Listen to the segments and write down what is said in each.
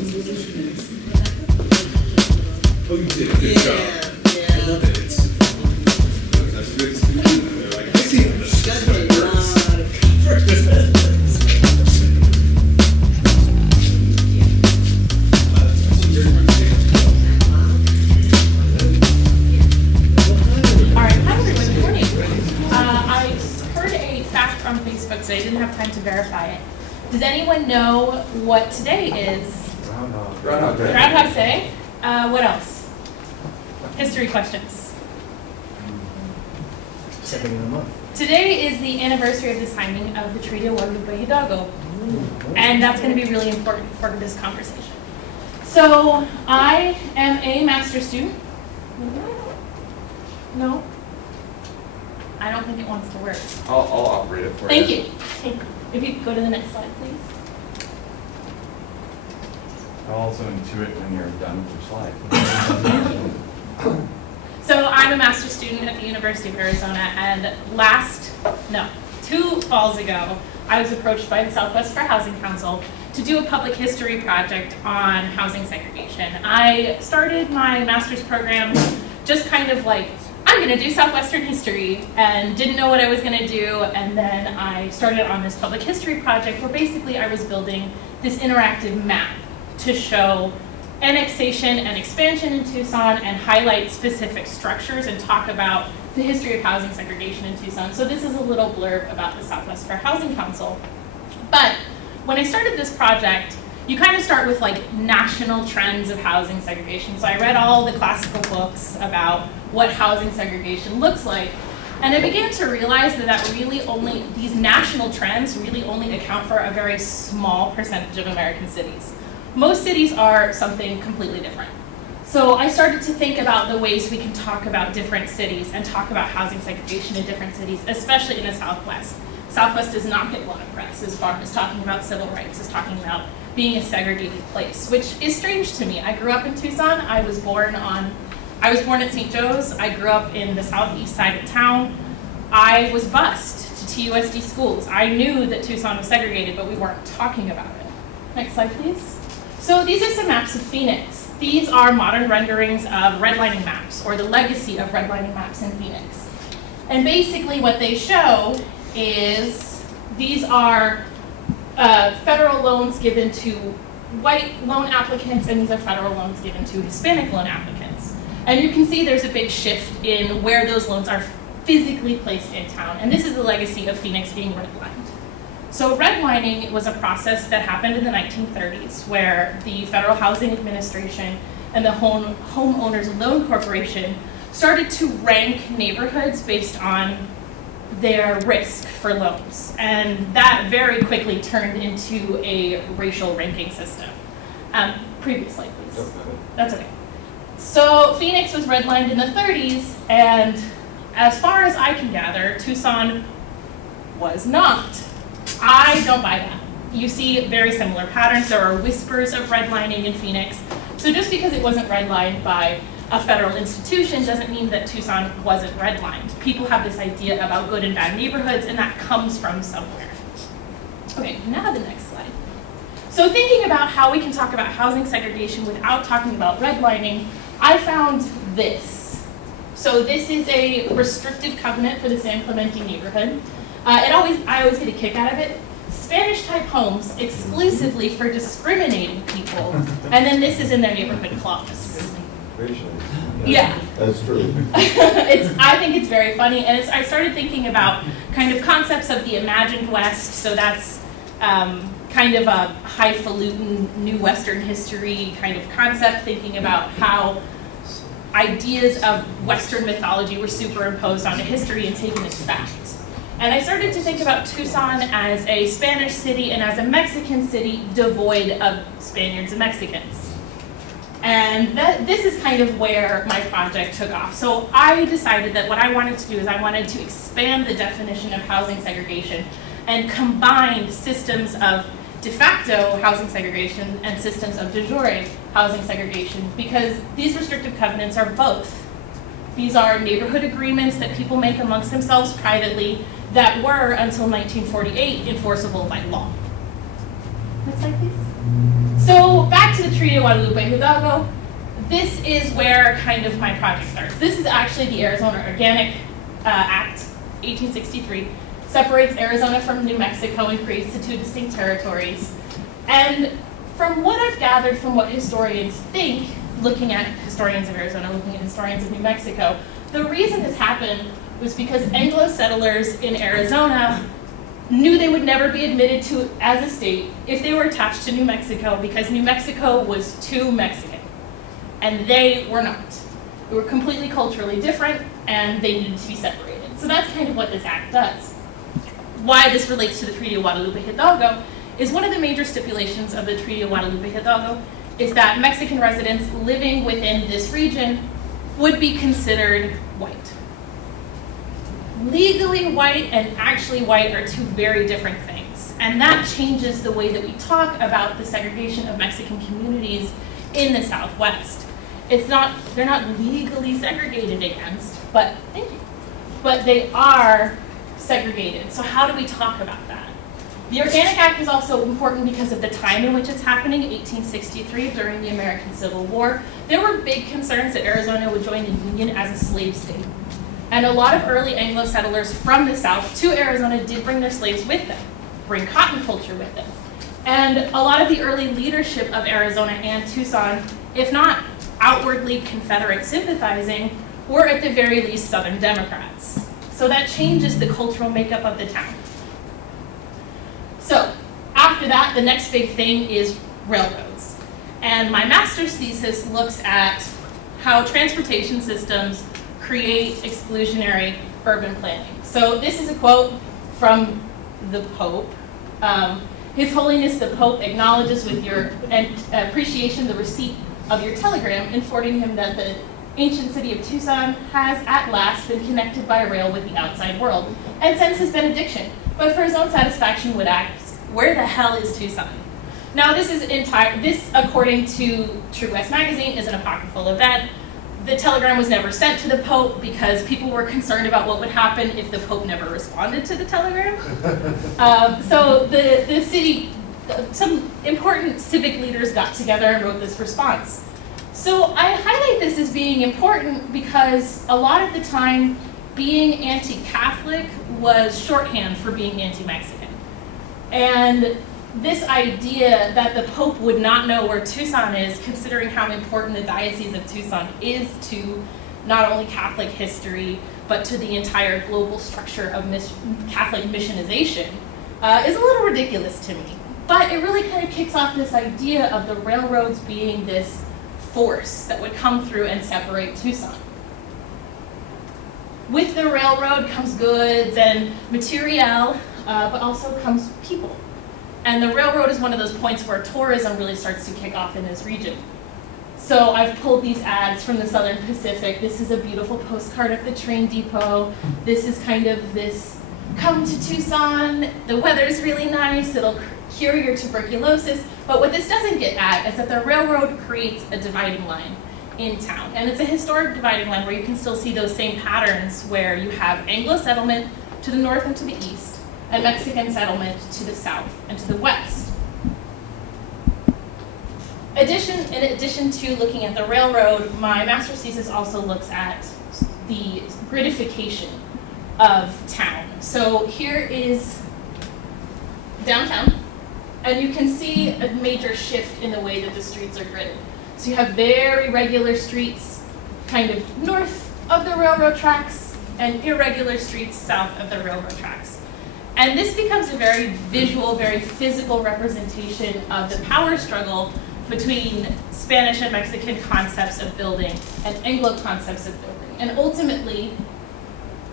Oh, you did. Good job. Yeah. I love it. That's good speaking. And they're like, I see this. On Facebook, so I didn't have time to verify it. Does anyone know what today is? Groundhog Day. Groundhog Day. What else? History questions. Second of the month. Today is the anniversary of the signing of the Treaty of Guadalupe Hidalgo, and that's going to be really important for this conversation. So I am a master's student. No? I don't think it wants to work. I'll operate it for Thank you. you. If you could go to the next slide, please. I'll also intuit when you're done with your slide. So I'm a master's student at the University of Arizona, and 2 falls ago, I was approached by the Southwest Fair Housing Council to do a public history project on housing segregation. I started my master's program just kind of like, I'm going to do Southwestern history, and didn't know what I was going to do, and then I started on this public history project where basically I was building this interactive map to show annexation and expansion in Tucson and highlight specific structures and talk about the history of housing segregation in Tucson. So this is a little blurb about the Southwest Fair Housing Council. But when I started this project, you kind of start with like national trends of housing segregation. So I read all the classical books about what housing segregation looks like. And I began to realize that these national trends really only account for a very small percentage of American cities. Most cities are something completely different. So I started to think about the ways we can talk about different cities and talk about housing segregation in different cities, especially in the Southwest. Southwest does not get a lot of press as far as talking about civil rights, as talking about being a segregated place, which is strange to me. I grew up in Tucson. I was born at St. Joe's. I grew up in the southeast side of town. I was bused to TUSD schools. I knew that Tucson was segregated, but we weren't talking about it. Next slide, please. So these are some maps of Phoenix. These are modern renderings of redlining maps, or the legacy of redlining maps in Phoenix. And basically what they show is these are federal loans given to white loan applicants, and these are federal loans given to Hispanic loan applicants. And you can see there's a big shift in where those loans are physically placed in town. And this is the legacy of Phoenix being redlined. So redlining was a process that happened in the 1930s where the Federal Housing Administration and the Homeowners Loan Corporation started to rank neighborhoods based on their risk for loans. And that very quickly turned into a racial ranking system. Previous slide, please. Okay. That's okay. So Phoenix was redlined in the 30s, and as far as I can gather, Tucson was not. I don't buy that. You see very similar patterns. There are whispers of redlining in Phoenix. So just because it wasn't redlined by a federal institution doesn't mean that Tucson wasn't redlined. People have this idea about good and bad neighborhoods, and that comes from somewhere. Okay, now the next slide. So thinking about how we can talk about housing segregation without talking about redlining, I found this. So this is a restrictive covenant for the San Clemente neighborhood. I always get a kick out of it. Spanish-type homes exclusively for discriminating people, and then this is in their neighborhood clause. Racially. Yeah. That's true. I think it's very funny, and I started thinking about kind of concepts of the imagined West, so that's kind of a highfalutin new Western history kind of concept, thinking about how ideas of Western mythology were superimposed onto history and taken as fact. And I started to think about Tucson as a Spanish city and as a Mexican city devoid of Spaniards and Mexicans. And this is kind of where my project took off. So I decided that what I wanted to do is I wanted to expand the definition of housing segregation and combine systems of de facto housing segregation and systems of de jure housing segregation, because these restrictive covenants are both. These are neighborhood agreements that people make amongst themselves privately that were, until 1948, enforceable by law. Next slide, please. So back to the Treaty of Guadalupe Hidalgo. This is where kind of my project starts. This is actually the Arizona Organic Act, 1863. Separates Arizona from New Mexico and creates the two distinct territories. And from what I've gathered from what historians think, looking at historians of Arizona, looking at historians of New Mexico, the reason this happened was because Anglo settlers in Arizona knew they would never be admitted to as a state if they were attached to New Mexico, because New Mexico was too Mexican, and they were not. They were completely culturally different, and they needed to be separated. So that's kind of what this act does. Why this relates to the Treaty of Guadalupe Hidalgo is one of the major stipulations of the Treaty of Guadalupe Hidalgo is that Mexican residents living within this region would be considered white. Legally white and actually white are two very different things, and that changes the way that we talk about the segregation of Mexican communities in the Southwest. They're not legally segregated against, but they are segregated. So how do we talk about that? The Organic Act is also important because of the time in which it's happening, 1863, during the American Civil War. There were big concerns that Arizona would join the Union as a slave state. And a lot of early Anglo settlers from the South to Arizona did bring their slaves with them, bring cotton culture with them. And a lot of the early leadership of Arizona and Tucson, if not outwardly Confederate sympathizing, were at the very least Southern Democrats. So that changes the cultural makeup of the town. So after that, the next big thing is railroads. And my master's thesis looks at how transportation systems create exclusionary urban planning. So this is a quote from the Pope. His Holiness the Pope acknowledges with your appreciation the receipt of your telegram, informing him that the ancient city of Tucson has at last been connected by rail with the outside world, and sends his benediction, but for his own satisfaction would ask, where the hell is Tucson? Now this, according to True West magazine, is an apocryphal event. The telegram was never sent to the Pope because people were concerned about what would happen if the Pope never responded to the telegram. So the city, some important civic leaders got together and wrote this response. So I highlight this as being important because a lot of the time being anti-Catholic was shorthand for being anti-Mexican. And this idea that the Pope would not know where Tucson is, considering how important the Diocese of Tucson is to not only Catholic history, but to the entire global structure of Catholic missionization, is a little ridiculous to me. But it really kind of kicks off this idea of the railroads being this force that would come through and separate Tucson. With the railroad comes goods and material, but also comes people. And the railroad is one of those points where tourism really starts to kick off in this region. So I've pulled these ads from the Southern Pacific. This is a beautiful postcard of the train depot. This is kind of this, come to Tucson, the weather's really nice, it'll cure your tuberculosis. But what this doesn't get at is that the railroad creates a dividing line in town. And it's a historic dividing line where you can still see those same patterns where you have Anglo settlement to the north and to the east, and Mexican settlement to the south and to the west. In addition to looking at the railroad, my master's thesis also looks at the gridification of town. So here is downtown, and you can see a major shift in the way that the streets are gridded. So you have very regular streets kind of north of the railroad tracks and irregular streets south of the railroad tracks. And this becomes a very visual, very physical representation of the power struggle between Spanish and Mexican concepts of building and Anglo concepts of building. And ultimately,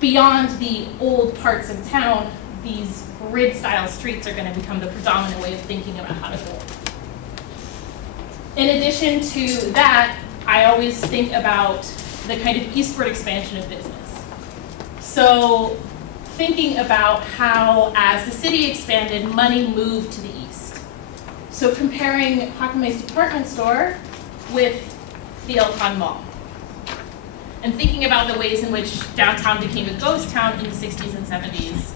beyond the old parts of town, these grid-style streets are going to become the predominant way of thinking about how to build. In addition to that, I always think about the kind of eastward expansion of business. So thinking about how, as the city expanded, money moved to the east. So comparing Jacqueme's department store with the El Con Mall. And thinking about the ways in which downtown became a ghost town in the 60s and 70s,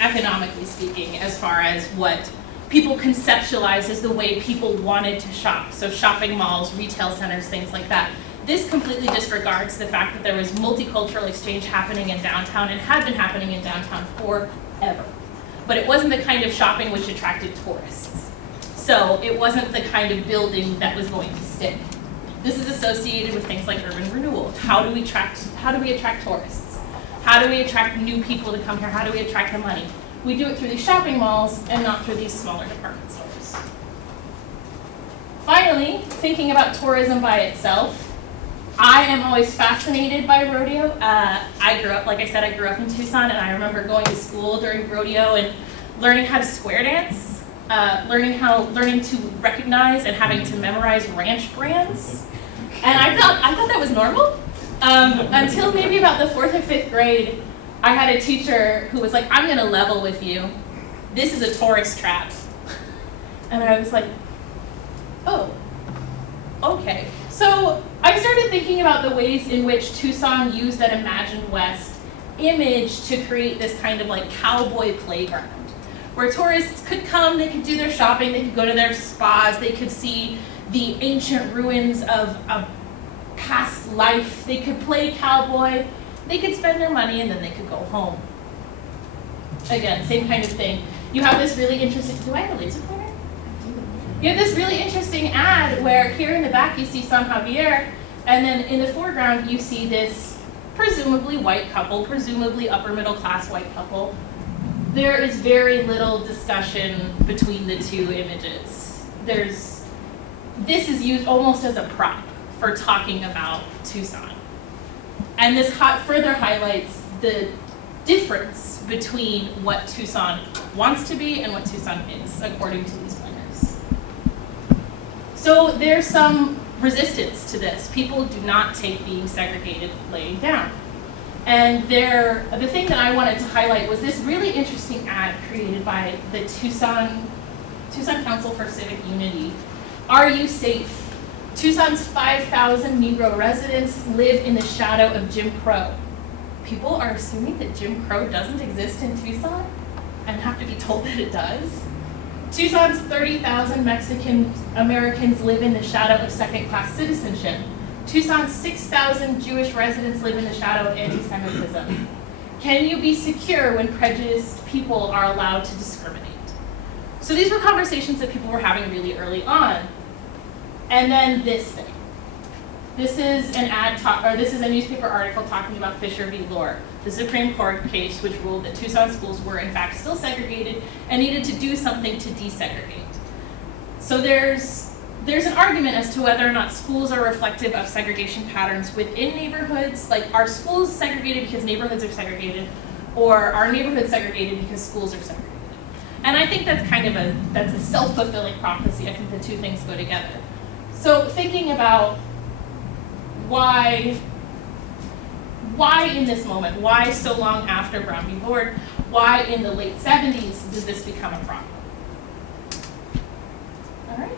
economically speaking, as far as what people conceptualized as the way people wanted to shop. So shopping malls, retail centers, things like that. This completely disregards the fact that there was multicultural exchange happening in downtown and had been happening in downtown forever. But it wasn't the kind of shopping which attracted tourists. So it wasn't the kind of building that was going to stick. This is associated with things like urban renewal. How do we attract tourists? How do we attract new people to come here? How do we attract the money? We do it through these shopping malls and not through these smaller department stores. Finally, thinking about tourism by itself, I am always fascinated by rodeo. I grew up, like I said, I grew up in Tucson, and I remember going to school during rodeo and learning how to square dance, learning to recognize and having to memorize ranch brands. And I thought that was normal until maybe about the 4th or 5th grade. I had a teacher who was like, "I'm going to level with you. This is a tourist trap." And I was like, "Oh, okay." So I started thinking about the ways in which Tucson used that imagined West image to create this kind of like cowboy playground, where tourists could come, they could do their shopping, they could go to their spas, they could see the ancient ruins of a past life, they could play cowboy, they could spend their money, and then they could go home. Again, same kind of thing. You have this really interesting, do I have a laser pointer? You have this really interesting ad where here in the back you see San Javier, and then in the foreground you see this presumably white couple, presumably upper middle class white couple. There is very little discussion between the two images. This is used almost as a prop for talking about Tucson. And this further highlights the difference between what Tucson wants to be and what Tucson is, according to these planners. So there's some resistance to this. People do not take being segregated laying down. And the thing that I wanted to highlight was this really interesting ad created by the Tucson Council for Civic Unity. Are you safe? Tucson's 5,000 Negro residents live in the shadow of Jim Crow. People are assuming that Jim Crow doesn't exist in Tucson and have to be told that it does. Tucson's 30,000 Mexican Americans live in the shadow of second-class citizenship. Tucson's 6,000 Jewish residents live in the shadow of anti-Semitism. Can you be secure when prejudiced people are allowed to discriminate? So these were conversations that people were having really early on. And then this thing. This is this is a newspaper article talking about Fisher v. Lohr, the Supreme Court case which ruled that Tucson schools were in fact still segregated and needed to do something to desegregate. So there's an argument as to whether or not schools are reflective of segregation patterns within neighborhoods, like are schools segregated because neighborhoods are segregated, or are neighborhoods segregated because schools are segregated? And I think that's kind of a self-fulfilling prophecy. I think the two things go together. So thinking about why in this moment, why so long after Brown v. Board, why in the late 70s does this become a problem? All right.